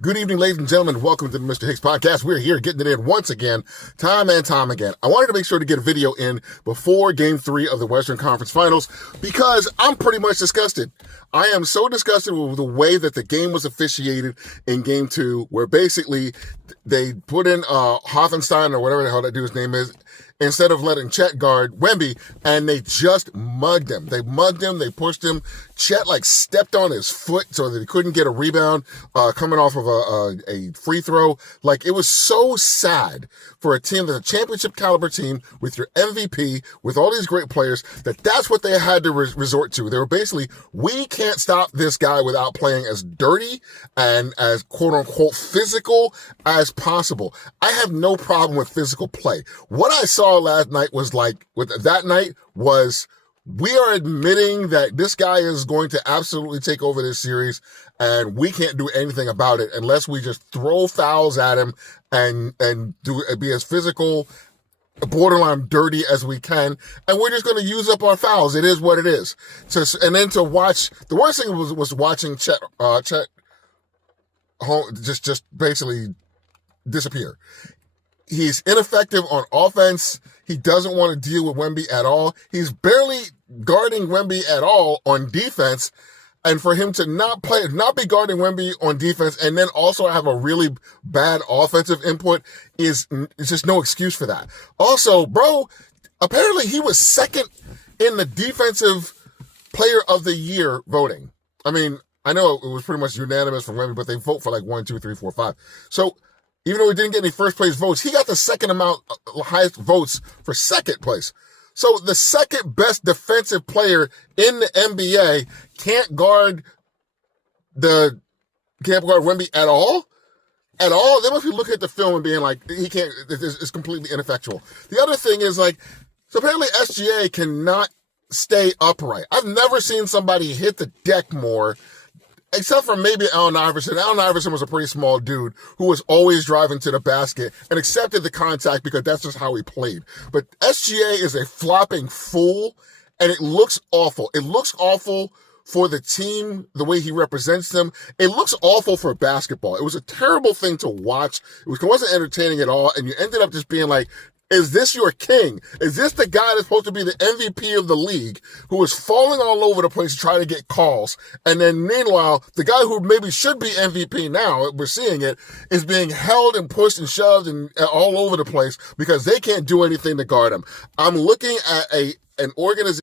Good evening, ladies and gentlemen. Welcome to the Mr. Hicks Podcast. We're here getting it in once again, time and time again. I wanted to make sure to get a video in before Game 3 of the Western Conference Finals because I'm pretty much disgusted. I am so disgusted with the way that the game was officiated in Game 2, where basically they put in Hoffenstein or whatever the hell that dude's name is, instead of letting Chet guard Wemby, and they just mugged him. They mugged him. They pushed him. Chet stepped on his foot so that he couldn't get a rebound coming off of a free throw. It was so sad for a team that's a championship caliber team with your MVP, with all these great players, that's what they had to resort to. They were basically, we can't stop this guy without playing as dirty and as quote unquote physical as possible. I have no problem with physical play. What I saw last night was we are admitting that this guy is going to absolutely take over this series, and we can't do anything about it unless we just throw fouls at him and be as physical, borderline dirty as we can, and we're just going to use up our fouls. It is what it is. And then to watch, the worst thing was watching Chet just basically disappear. He's ineffective on offense. He doesn't want to deal with Wemby at all. He's barely guarding Wemby at all on defense. And for him to not be guarding Wemby on defense and then also have a really bad offensive input is just no excuse for that. Also, bro, apparently he was second in the defensive player of the year voting. I mean, I know it was pretty much unanimous for Wemby, but they vote for 1, 2, 3, 4, 5. So even though he didn't get any first place votes, he got the second amount, highest votes for second place. So the second best defensive player in the NBA can't guard Wemby at all? At all? They must be looking at the film and being like, he can't, it's completely ineffectual. The other thing is so apparently SGA cannot stay upright. I've never seen somebody hit the deck more, except for maybe Allen Iverson. Allen Iverson was a pretty small dude who was always driving to the basket and accepted the contact because that's just how he played. But SGA is a flopping fool, and it looks awful. It looks awful for the team, the way he represents them. It looks awful for basketball. It was a terrible thing to watch. It wasn't entertaining at all, and you ended up just being like, is this your king? Is this the guy that's supposed to be the MVP of the league who is falling all over the place to try to get calls? And then meanwhile, the guy who maybe should be MVP now, we're seeing it, is being held and pushed and shoved and all over the place because they can't do anything to guard him. I'm looking at an organization